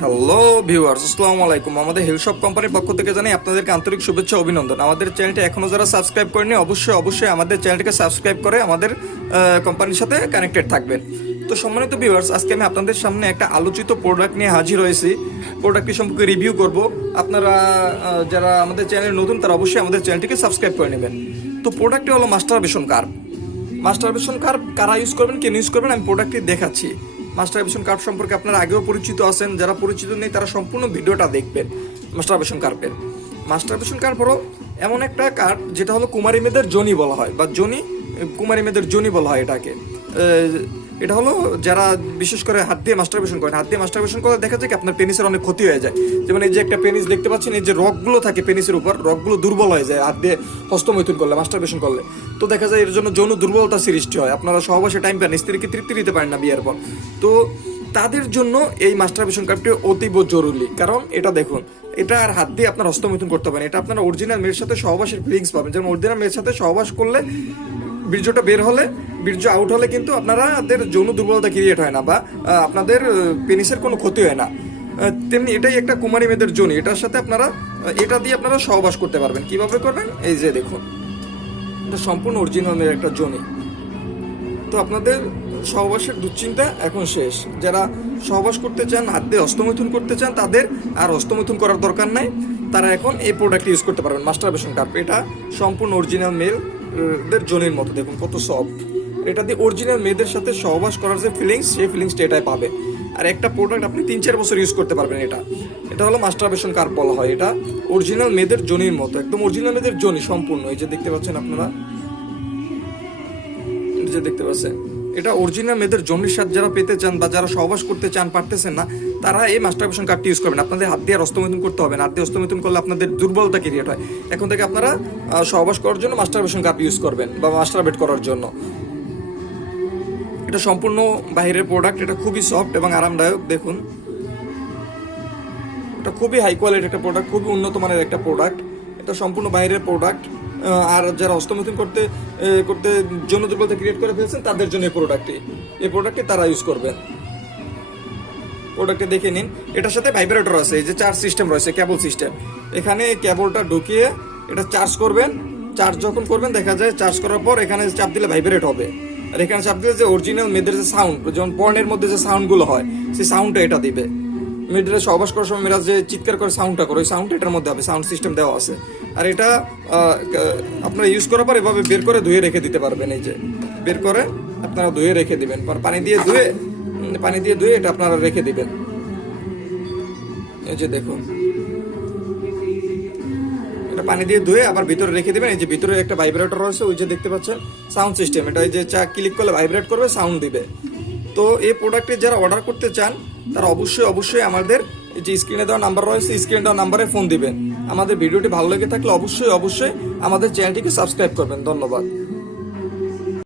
Hello viewers আসসালামু আলাইকুম। আমাদের হেলশপ কোম্পানির পক্ষ থেকে জানাই আপনাদেরকে আন্তরিক শুভেচ্ছা অভিনন্দন। আমাদের চ্যানেলটি এখনও যারা সাবস্ক্রাইব করেনি অবশ্যই অবশ্যই আমাদের চ্যানেলটিকে সাবস্ক্রাইব করে আমাদের কোম্পানির সাথে কানেক্টেড থাকবেন। তো সম্মানিত ভিউয়ার্স আজকে আমি আপনাদের সামনে একটা আলোচিত প্রোডাক্ট নিয়ে হাজির হয়েছি। প্রোডাক্টটি সম্পর্কে রিভিউ করব। আপনারা যারা আমাদের চ্যানেলে নতুন, তারা অবশ্যই আমাদের চ্যানেলটিকে সাবস্ক্রাইব করে নেবেন। তো প্রোডাক্টটি হলো master besan curve master besan curve কারা ইউজ করবেন কেন ইউজ করবেন, আমি প্রোডাক্টটি দেখাচ্ছি। মাস্টার ভীষণ কার্প সম্পর্কে আপনারা আগেও পরিচিত আছেন, যারা পরিচিত নেই, তারা সম্পূর্ণ ভিডিওটা দেখবেন, মাস্টার ভীষণ কার্পের। মাস্টার ভীষণ কার্প হলো এমন একটা কার্প, যেটা হলো কুমারী মেয়েদের জনি বলা হয়, বা জনি, কুমারী মেয়েদের জনি বলা হয় এটাকে। এটা হলো যারা বিশেষ করে হাত দিয়ে মাস্টারবেশন করেন হাত দিয়ে মাস্টারবেশন করে দেখা যায় কি আপনার পেনিসের অনেক ক্ষতি হয়ে যায়। যেমন এই যে একটা পেনিস দেখতে পাচ্ছেন, এই যে রগগুলো থাকে পেনিসের উপর, রগগুলো দুর্বল হয়ে যায় হাত দিয়ে হস্তমৈথুন করলে মাস্টারবেশন করলে। তো দেখা যায় এর জন্য যৌন দুর্বলতা সৃষ্টি হয়। আপনারা সহবাসে টাইম পান, স্ত্রীকে তৃপ্তি দিতে পারেন না বিয়ের পর। তো তাদের জন্য এই মাস্টারবেশন কার্ডটি অতীব জরুরি। কারণ এটা দেখুন, এটা আর হাত দিয়ে আপনার হস্তমৈথুন করতে পারেন এটা আপনার অরিজিনাল মেয়ের সাথে সহবাসের ফিলিংস পাবেন। যেমন অরিজিনাল মেয়ের সাথে সহবাস করলে বীর্যটা বের হলে, বীর্য আউট হলে কিন্তু আপনাদের যৌন দুর্বলতা ক্রিয়েট হয় না বা আপনাদের পেনিসের কোনো ক্ষতি হয় না। তেমনি এটাই একটা কুমারী মেয়েদের জনি এটার সাথে আপনারা এটা দিয়ে আপনারা সহবাস করতে পারবেন। কীভাবে করবেন? এই যে দেখুন। এটা সম্পূর্ণ অরিজিনাল মেয়ের একটা জনি তো আপনাদের সহবাসের দুশ্চিন্তা এখন শেষ। যারা সহবাস করতে চান, হাত দিয়ে হস্তমৈথুন করতে চান, তাদের আর হস্তমৈথুন করার দরকার নাই। তারা এখন এই প্রোডাক্ট ইউজ করতে পারবেন মাস্টারবেশন কাপ এটা সম্পূর্ণ অরিজিনাল মেলদের জনির মতো, দেখুন কত সফট এটা দিয়ে অরিজিনাল মেয়েদের সাথে সহবাস করার যে ফিলিংস সেই ফিলিংসটা এটাই পাবে। আর একটা প্রোডাক্ট আপনি তিন চার বছর ইউজ করতে পারবেন এটা। এটা হলো মাস্টারবেশন কার্প বলা হয় এটা। অরিজিনাল মেয়েদের জনির মতো, একদম অরিজিনাল মেয়েদের জনি সম্পূর্ণ। এই যে দেখতে পাচ্ছেন আপনারা? যে দেখতে পাচ্ছেন। এটা অরিজিনাল মেয়েদের জমির স্বাদ যারা পেতে চান বা যারা সহবাস করতে চান, পারতেছেন না, তারা এই মাস্টারবেশন কার্ডটি ইউজ করবেন। আপনাদের হাত দিয়ে হস্তমিথুন করতে হবে না। হাত দিয়ে হস্তমিথুন করলে আপনাদের দুর্বলতা ক্রিয়েট হয়। এখন থেকে আপনারা সহবাস করার জন্য মাস্টারবেশন কার্ড ইউজ করবেন বা মাস্টারবেট করার জন্য। এটা সম্পূর্ণ বাইরের প্রোডাক্ট এটা খুবই সফট এবং আরামদায়ক, দেখুন। এটা খুবই হাই কোয়ালিটি একটা প্রোডাক্ট খুবই উন্নত মানের একটা প্রোডাক্ট এটা সম্পূর্ণ বাইরের প্রোডাক্ট আর যারা হস্তমৈথুন করতে করতে যৌন দুর্বলতা ক্রিয়েট করে ফেলছেন, তাদের জন্য এই প্রোডাক্টটি এই প্রোডাক্টটি তারা ইউজ করবেন প্রোডাক্টটি দেখে নিন। এটার সাথে ভাইব্রেটর আছে, এই যে চার্জ সিস্টেম রয়েছে কেবল সিস্টেম এখানে কেবলটা ঢুকিয়ে এটা চার্জ করবেন। চার্জ যখন করবেন, দেখা যায় চার্জ করার পর এখানে চাপ দিলে ভাইব্রেট হবে। আর এখানে চাপ দিলে যে অরিজিনাল মেয়েদের যে সাউন্ড যেমন পর্নের মধ্যে যে সাউন্ডগুলো হয়, সেই সাউন্ডটা এটা দিবে। মেয়েদের সহবাস করার সময় মেয়েরা যে চিৎকার করে সাউন্ডটা করে, ওই সাউন্ডটা এটার মধ্যে হবে সাউন্ড সিস্টেম দেওয়া আছে। আর এটা আপনারা ইউজ করার পর এভাবে বের করে ধুয়ে রেখে দিতে পারবেন এই যে। বের করে আপনারা ধুয়ে রেখে দিবেন। পর পানি দিয়ে ধুয়ে পানি দিয়ে ধুয়ে এটা আপনারা রেখে দিবেন। এই যে দেখুন। এটা পানি দিয়ে ধুয়ে আবার ভিতরে রেখে দিবেন। এই যে ভিতরে একটা ভাইব্রেটর রয়েছে, ওই যে দেখতে পাচ্ছেন সাউন্ড সিস্টেম এটা এই যে চা ক্লিক করলে ভাইব্রেট করবে সাউন্ড দিবে। তো এই প্রোডাক্টে যারা অর্ডার করতে চান তারা অবশ্যই অবশ্যই আমাদের যে স্ক্রিনে দেওয়া নাম্বার রয়েছে স্ক্রিনে দেওয়া নাম্বারে ফোন দিবেন। আমাদের ভিডিওটি ভালো লেগে থাকলে অবশ্যই অবশ্যই আমাদের চ্যানেলটিকে সাবস্ক্রাইব করবেন। ধন্যবাদ।